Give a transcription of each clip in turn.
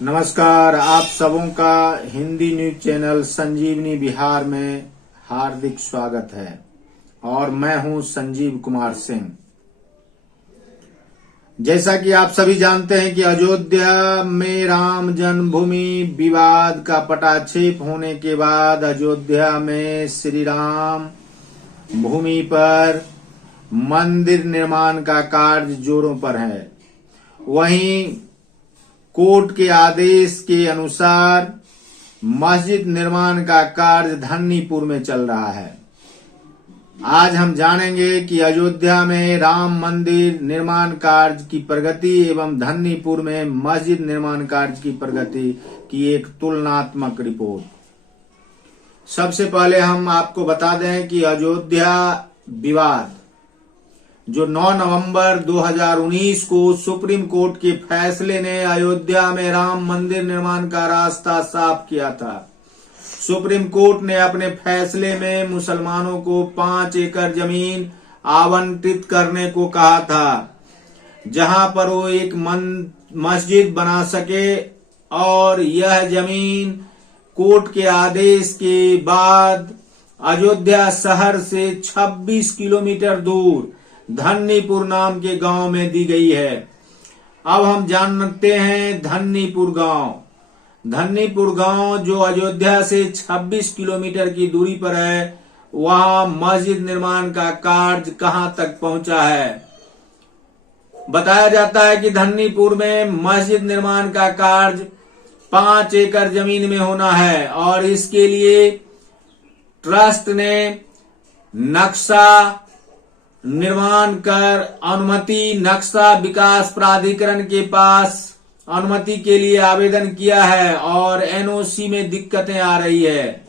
नमस्कार, आप सबों का हिंदी न्यूज चैनल संजीवनी बिहार में हार्दिक स्वागत है और मैं हूं संजीव कुमार सिंह। जैसा कि आप सभी जानते हैं कि अयोध्या में राम जन्मभूमि विवाद का पटाक्षेप होने के बाद अयोध्या में श्री राम भूमि पर मंदिर निर्माण का कार्य जोरों पर है। वहीं कोर्ट के आदेश के अनुसार मस्जिद निर्माण का कार्य धन्नीपुर में चल रहा है। आज हम जानेंगे कि अयोध्या में राम मंदिर निर्माण कार्य की प्रगति एवं धन्नीपुर में मस्जिद निर्माण कार्य की प्रगति की एक तुलनात्मक रिपोर्ट। सबसे पहले हम आपको बता दें कि अयोध्या विवाद जो 9 नवंबर 2019 को सुप्रीम कोर्ट के फैसले ने अयोध्या में राम मंदिर निर्माण का रास्ता साफ किया था। सुप्रीम कोर्ट ने अपने फैसले में मुसलमानों को 5 एकड़ जमीन आवंटित करने को कहा था, जहां पर वो एक मस्जिद बना सके, और यह जमीन कोर्ट के आदेश के बाद अयोध्या शहर से 26 किलोमीटर दूर धन्नीपुर नाम के गांव में दी गई है। अब हम जानते हैं धन्नीपुर गांव जो अयोध्या से 26 किलोमीटर की दूरी पर है, वहां मस्जिद निर्माण का कार्य कहां तक पहुंचा है। बताया जाता है कि धन्नीपुर में मस्जिद निर्माण का कार्य 5 एकड़ जमीन में होना है और इसके लिए ट्रस्ट ने नक्शा निर्माण कर नक्शा विकास प्राधिकरण के पास अनुमति के लिए आवेदन किया है और एनओसी में दिक्कतें आ रही है।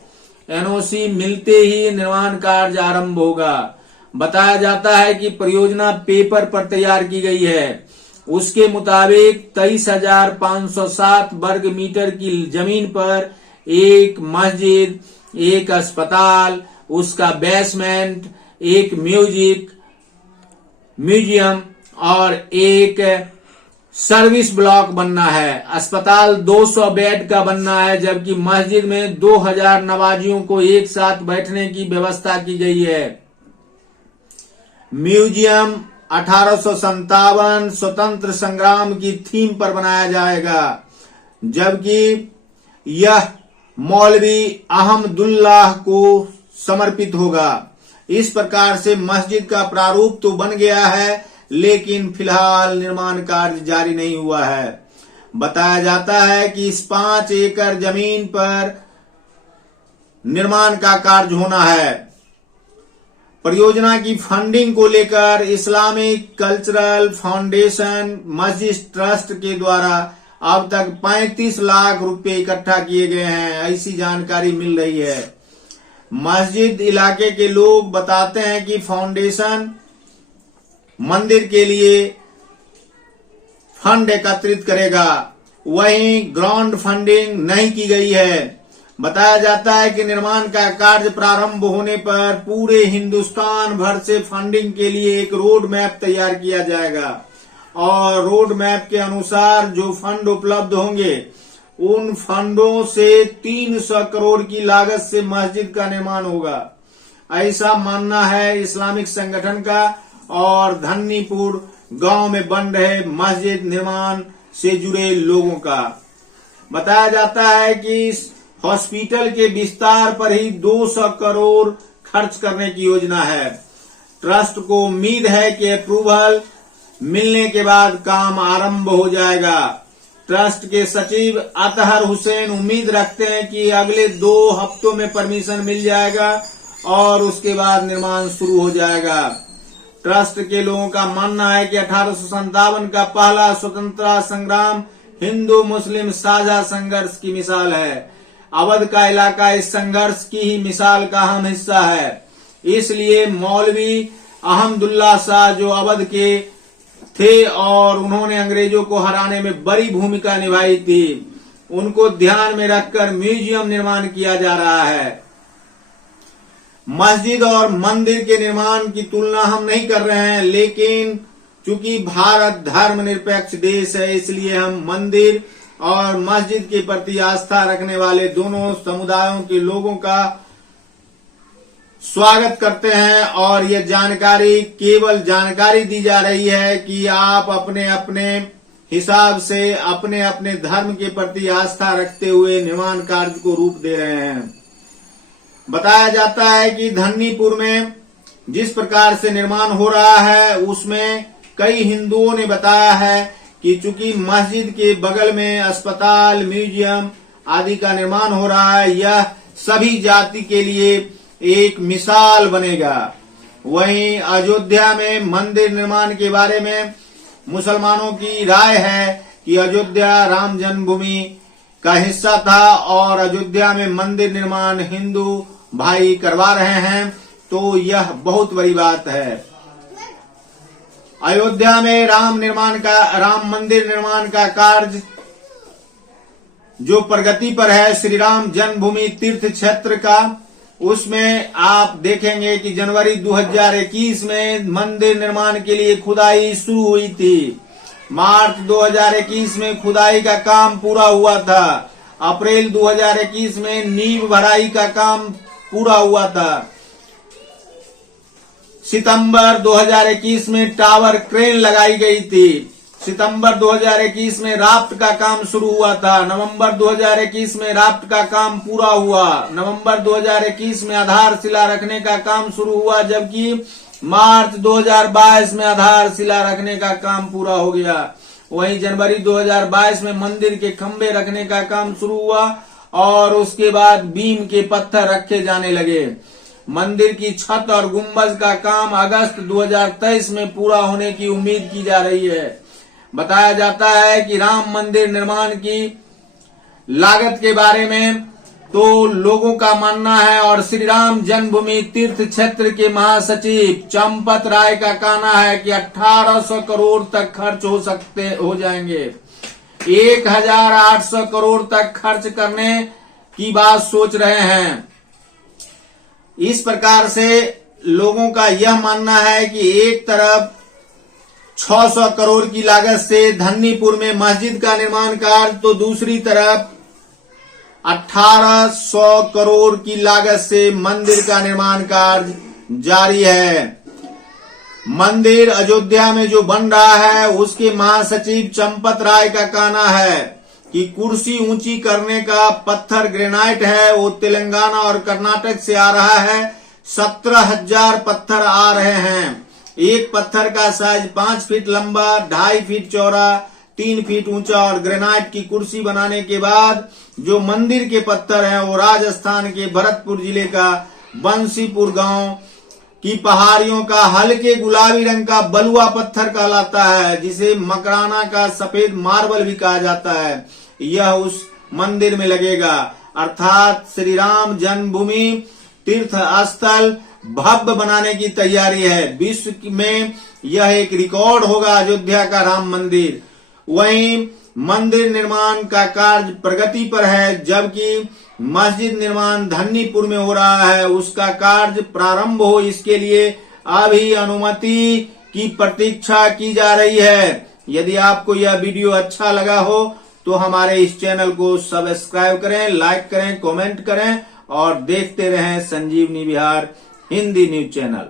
एनओसी मिलते ही निर्माण कार्य आरंभ होगा। बताया जाता है कि परियोजना पेपर पर तैयार की गई है। उसके मुताबिक 23,507 वर्ग मीटर की जमीन पर एक मस्जिद, एक अस्पताल, उसका बेसमेंट, एक म्यूजियम और एक सर्विस ब्लॉक बनना है। अस्पताल 200 बेड का बनना है, जबकि मस्जिद में 2000 नमाजियों को एक साथ बैठने की व्यवस्था की गई है। म्यूजियम 1857 स्वतंत्र संग्राम की थीम पर बनाया जाएगा, जबकि यह मौलवी अहमदुल्लाह को समर्पित होगा। इस प्रकार से मस्जिद का प्रारूप तो बन गया है, लेकिन फिलहाल निर्माण कार्य जारी नहीं हुआ है। बताया जाता है कि इस 5 एकड़ जमीन पर निर्माण का कार्य होना है। परियोजना की फंडिंग को लेकर इस्लामिक कल्चरल फाउंडेशन मस्जिद ट्रस्ट के द्वारा अब तक 35 लाख रुपए इकट्ठा किए गए हैं, ऐसी जानकारी मिल रही है। मस्जिद इलाके के लोग बताते हैं कि फाउंडेशन मंदिर के लिए फंड एकत्रित करेगा, वहीं ग्राउंड फंडिंग नहीं की गई है। बताया जाता है कि निर्माण का कार्य प्रारंभ होने पर पूरे हिंदुस्तान भर से फंडिंग के लिए एक रोड मैप तैयार किया जाएगा और रोड मैप के अनुसार जो फंड उपलब्ध होंगे उन फंडों से 300 करोड़ की लागत से मस्जिद का निर्माण होगा, ऐसा मानना है इस्लामिक संगठन का और धन्नीपुर गांव में बन रहे मस्जिद निर्माण से जुड़े लोगों का। बताया जाता है कि इस हॉस्पिटल के विस्तार पर ही 200 करोड़ खर्च करने की योजना है। ट्रस्ट को उम्मीद है कि अप्रूवल मिलने के बाद काम आरंभ हो जाएगा। ट्रस्ट के सचिव अतहर हुसैन उम्मीद रखते हैं कि अगले 2 हफ्तों में परमिशन मिल जाएगा और उसके बाद निर्माण शुरू हो जाएगा। ट्रस्ट के लोगों का मानना है कि 1857 का पहला स्वतंत्रता संग्राम हिंदू मुस्लिम साझा संघर्ष की मिसाल है। अवध का इलाका इस संघर्ष की ही मिसाल का अहम हिस्सा है। इसलिए मौलवी अहमदुल्लाह शाह जो अवध के थे और उन्होंने अंग्रेजों को हराने में बड़ी भूमिका निभाई थी, उनको ध्यान में रखकर म्यूजियम निर्माण किया जा रहा है। मस्जिद और मंदिर के निर्माण की तुलना हम नहीं कर रहे हैं, लेकिन चूंकि भारत धर्मनिरपेक्ष देश है, इसलिए हम मंदिर और मस्जिद के प्रति आस्था रखने वाले दोनों समुदायों के लोगों का स्वागत करते हैं। और ये जानकारी केवल जानकारी दी जा रही है कि आप अपने अपने हिसाब से अपने अपने धर्म के प्रति आस्था रखते हुए निर्माण कार्य को रूप दे रहे हैं। बताया जाता है कि धन्नीपुर में जिस प्रकार से निर्माण हो रहा है उसमें कई हिंदुओं ने बताया है कि चूंकि मस्जिद के बगल में अस्पताल, म्यूजियम आदि का निर्माण हो रहा है, यह सभी जाति के लिए एक मिसाल बनेगा। वहीं अयोध्या में मंदिर निर्माण के बारे में मुसलमानों की राय है कि अयोध्या राम जन्मभूमि का हिस्सा था और अयोध्या में मंदिर निर्माण हिंदू भाई करवा रहे हैं, तो यह बहुत बड़ी बात है। अयोध्या में राम मंदिर निर्माण का कार्य जो प्रगति पर है, श्री राम जन्मभूमि तीर्थ क्षेत्र का, उसमें आप देखेंगे कि जनवरी 2021 में मंदिर निर्माण के लिए खुदाई शुरू हुई थी। मार्च 2021 में खुदाई का काम पूरा हुआ था। अप्रैल 2021 में नींव भराई का काम पूरा हुआ था। सितंबर 2021 में टावर क्रेन लगाई गई थी। सितंबर 2021 में राफ्ट का काम शुरू हुआ था। नवंबर 2021 में राफ्ट का काम पूरा हुआ। नवंबर 2021 में आधारशिला रखने का काम शुरू हुआ, जबकि मार्च 2022 में आधारशिला रखने का काम पूरा हो गया। वहीं जनवरी 2022 में मंदिर के खंभे रखने का काम शुरू हुआ और उसके बाद बीम के पत्थर रखे जाने लगे। मंदिर की छत और गुंबज का काम अगस्त 2023 में पूरा होने की उम्मीद की जा रही है। बताया जाता है कि राम मंदिर निर्माण की लागत के बारे में तो लोगों का मानना है और श्री राम जन्मभूमि तीर्थ क्षेत्र के महासचिव चंपत राय का कहना है कि 1800 करोड़ तक खर्च हो जाएंगे। 1800 करोड़ तक खर्च करने की बात सोच रहे हैं। इस प्रकार से लोगों का यह मानना है कि एक तरफ 600 करोड़ की लागत से धन्नीपुर में मस्जिद का निर्माण कार्य, तो दूसरी तरफ 1800 करोड़ की लागत से मंदिर का निर्माण कार्य जारी है। मंदिर अयोध्या में जो बन रहा है उसके महासचिव चंपत राय का कहना है कि कुर्सी ऊंची करने का पत्थर ग्रेनाइट है, वो तेलंगाना और कर्नाटक से आ रहा है। 17,000 पत्थर आ रहे हैं। एक पत्थर का साइज 5 फीट लंबा, 2.5 फीट चौड़ा, 3 फीट ऊंचा और ग्रेनाइट की कुर्सी बनाने के बाद जो मंदिर के पत्थर हैं वो राजस्थान के भरतपुर जिले का बंसीपुर गांव की पहाड़ियों का हल्के गुलाबी रंग का बलुआ पत्थर कहलाता है, जिसे मकराना का सफेद मार्बल भी कहा जाता है। यह उस मंदिर में लगेगा, अर्थात श्री राम जन्मभूमि तीर्थ स्थल भव्य बनाने की तैयारी है। विश्व में यह एक रिकॉर्ड होगा अयोध्या का राम मंदिर। वहीं मंदिर निर्माण का कार्य प्रगति पर है, जबकि मस्जिद निर्माण धन्नीपुर में हो रहा है। उसका कार्य प्रारंभ हो, इसके लिए अभी अनुमति की प्रतीक्षा की जा रही है। यदि आपको यह वीडियो अच्छा लगा हो तो हमारे इस चैनल को सब्सक्राइब करें, लाइक करें, कमेंट करें और देखते रहें संजीवनी बिहार हिंदी न्यूज चैनल।